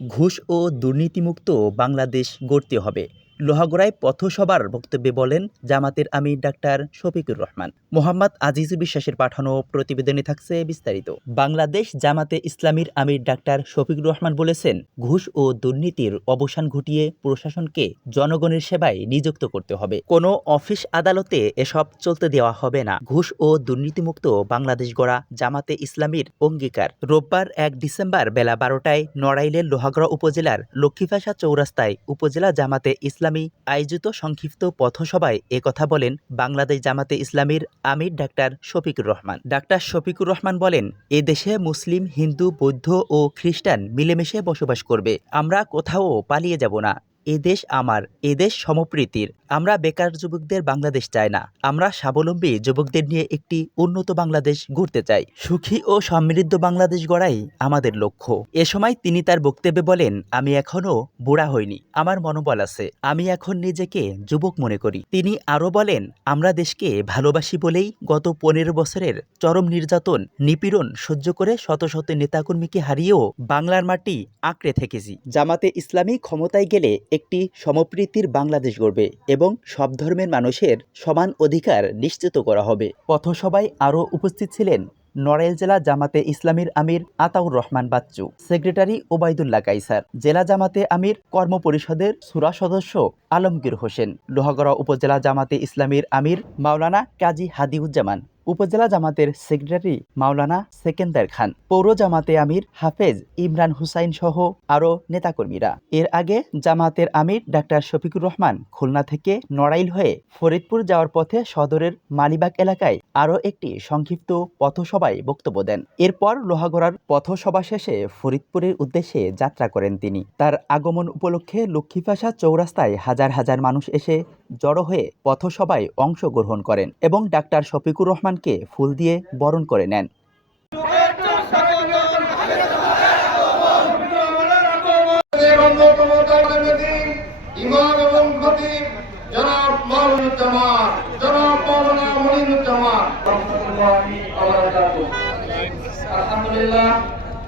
ঘুষ ও দুর্নীতিমুক্ত বাংলাদেশ গড়তে হবে। লোহাগড়ায় পথসভার বক্তব্যে বলেন জামাতের আমির ডাক্তার শফিকুর রহমান। মোহাম্মদ আজিজুল বিশ্বাসের পাঠানো প্রতিবেদনে থাকছে বিস্তারিত। বাংলাদেশ জামাতে ইসলামীর আমির ডাক্তার শফিকুর রহমান বলেছেন, ঘুষ ও দুর্নীতির অবসান ঘটিয়ে প্রশাসনকে জনগণের সেবায় নিযুক্ত করতে হবে। কোনো অফিস আদালতে এসব চলতে দেওয়া হবে না। ঘুষ ও দুর্নীতিমুক্ত বাংলাদেশ গড়া জামাতে ইসলামীর অঙ্গীকার। রোববার ১ ডিসেম্বর বেলা ১২টায় নড়াইলের লোহাগড়া উপজেলার লক্ষ্মীভাষা চৌরাস্তায় উপজেলা জামাতে ইসলামী আয়োজিত সংক্ষিপ্ত পথসভায় একথা বলেন বাংলাদেশ জামাতে ইসলামীর আমির ডাক্তার শফিকুর রহমান। ডাক্তার শফিকুর রহমান বলেন, এ দেশে মুসলিম, হিন্দু, বৌদ্ধ ও খ্রিস্টান মিলেমিশে বসবাস করবে। আমরা কোথাও পালিয়ে যাব না। এ দেশ আমার, এ দেশ সমপ্রীতির। আমরা বেকার যুবকদের বাংলাদেশ চাই না। আমরা স্বাবলম্বী যুবকদের নিয়ে একটি উন্নত বাংলাদেশ গড়তে চাই। সুখী ও সমৃদ্ধ বাংলাদেশ গড়াই আমাদের লক্ষ্য। এ সময় তিনি তার বক্তব্যে বলেন, আমি এখনো বুড়া হইনি, আমার মনোবল আছে। আমি এখন নিজেকে যুবক মনে করি। তিনি আরও বলেন, আমরা দেশকে ভালোবাসি বলেই গত ১৫ বছরের চরম নির্যাতন, নিপীড়ন সহ্য করে শত শত নেতাকর্মীকে হারিয়েও বাংলার মাটি আঁকড়ে থেকেছি। জামাতে ইসলামী ক্ষমতায় গেলে একটি সমপ্রীতির বাংলাদেশ গড়বে এবং সব ধর্মের মানুষের সমান অধিকার নিশ্চিত করা হবে। পথসভায় আরও উপস্থিত ছিলেন নড়াইল জেলা জামাতে ইসলামীর আমির আতাউর রহমান বাচ্চু, সেক্রেটারি ওবায়দুল্লাহ কাইসার, জেলা জামাতে আমির কর্ম পরিষদের সুরা সদস্য আলমগীর হোসেন, লোহাগড়া উপজেলা জামাতে ইসলামীর আমির মাওলানা কাজী হাদিউজ্জামান, উপজেলা জামাতের সেক্রেটারি মাওলানা সেকেন্দার খান, পৌর জামাতে আমির হাফেজ ইমরান হুসাইন সহ আরও নেতাকর্মীরা। এর আগে জামাতের আমির ডাক্তার শফিকুর রহমান খুলনা থেকে নড়াইল হয়ে ফরিদপুর যাওয়ার পথে সদরের মালিবাগ এলাকায় আরও একটি সংক্ষিপ্ত পথসভায় বক্তব্য দেন। এরপর লোহাগড়ার পথসভা শেষে ফরিদপুরের উদ্দেশ্যে যাত্রা করেন তিনি। তার আগমন উপলক্ষে লক্ষ্মীভাষা চৌরাস্তায় হাজার হাজার মানুষ এসে জড়ো হয়ে পথসভায় অংশগ্রহণ করেন এবং ডাক্তার শফিকুর রহমানকে ফুল দিয়ে বরণ করে নেন।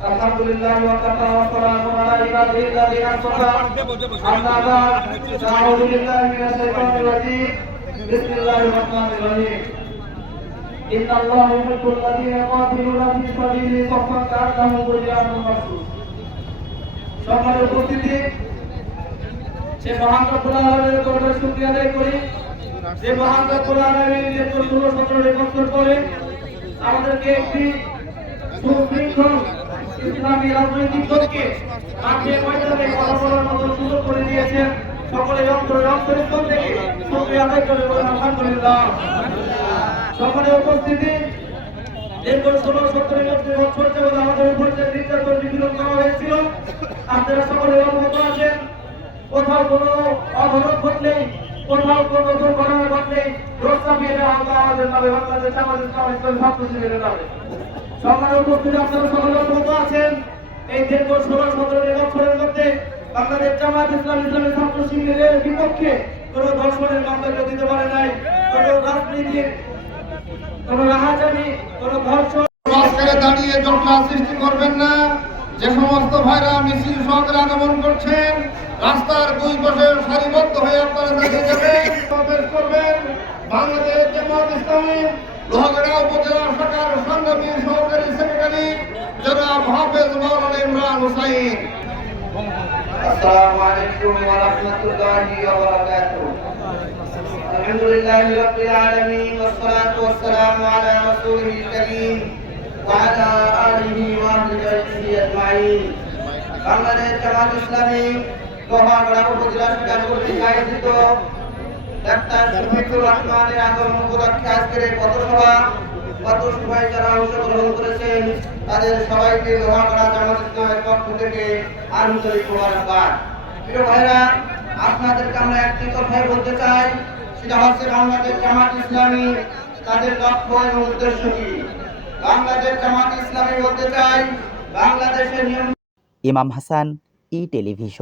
আলহামদুলিল্লাহ ওয়া কাফা ওয়া সালামুন আলা ইবাদিল্লাযিনা আসতাফা আম্মা বা'দ আউযু বিল্লাহি মিনাশ শাইতানির রাজীম বিসমিল্লাহির রাহমানির রাহিম ইন্নাল্লাহা ইউহিব্বুল লাযিনা ইউকাতিলুনা ফি সাবিলিহি সাফফান কা'আন্নাহুম বুনয়ানুন মারসুস। সম্মানিত উপস্থিতি, সে মহান রব্বুল আলামিনের দরবারে শুকরিয়া আদায় করি যে মহান রব্বুল আলামিন দীর্ঘ ১৬-১৭ বছর পরে আমাদেরকে একটি সুশৃঙ্খল ইসলামী রাজনৈতিক দলকে মাঠে ময়দানে কথা বলার মতো সুযোগ করে দিয়েছেন। সকলের অন্তরস্থল থেকে শুকরিয়া আদায় করে বলেন আলহামদুলিল্লাহ। সকলের উপস্থিতি, দীর্ঘ ১৬-১৭ বছর যাবৎ আমাদের উপর যে নির্যাতন নিপীড়ন করা হয়েছিল, আপনারা সকলে অবগত আছেন। কোথাও কোনো অঘটন ঘটলেই, কোথাও কোনো দুর্ঘটনা ঘটলেই রোড চাপিয়ে দেওয়া হতো আমাদের নামে, বাংলাদেশ জামাতে ইসলামী ছাত্র শিবিরের নামে। সকলের উপস্থিতি, আপনারা সকলে অবগত আছেন। এই দীর্ঘ ১৬-১৭ বছরের মধ্যে বাংলাদেশ জামাত ইসলামী ছাত্র শিবিরের বিপক্ষে কোনো ধর্ষণের মামলা কেউ দিতে পারে নাই, কোনো রাজনীতির কোনো রাহাজানি, কোনো ধর্ষণ মাঝখানে দাঁড়িয়ে জটলা সৃষ্টি করবেন না। যে সমস্ত ভাইরা মিছিল সহকারে আগমন করছেন, রাস্তার দুই পাশে সারিবদ্ধ হয়ে আপনারা দাঁড়িয়ে যাবেন, সমাবেশ করবেন। বাংলাদেশ জামাত ইসলামী লোহাগড়া উপজেলা শাখার সংগ্রামী সহকারী সেক্রেটারি জনাব হাফেজ মাওলানা ইমরান হুসাইন। আসসালামু আলাইকুম ওয়া রাহমাতুল্লাহি ওয়া বারাকাতুহু। আলহামদুলিল্লাহি রাব্বিল আলামিন ওয়াস সালাতু ওয়াস সালামু আলা রাসূলিল কারীম ওয়া আলা আলিহি ওয়া সাহবিহি আজমাইন। বাংলাদেশ জামাত ইসলামী লোহাগড়া উপজেলা শাখা কর্তৃক আয়োজিত ডাক্তার শফিকুর রহমানের আগমন উপলক্ষে আজকের এই পথসভায় যারা অংশগ্রহণ করেছেন তাদের সবাইকে লোহাগড়া জামাত ইসলামের পক্ষ থেকে আন্তরিক মোবারকবাদ। প্রিয় ভাইরা, আপনাদেরকে আমরা একটি কথাই বলতে চাই, সেটা হচ্ছে বাংলাদেশ জামাত ইসলামী তাদের লক্ষ্য এবং উদ্দেশ্য কি। বাংলাদেশ জামাত ইসলামী বলতে চাই বাংলাদেশের ইমাম হাসান, ই টেলিভিশন।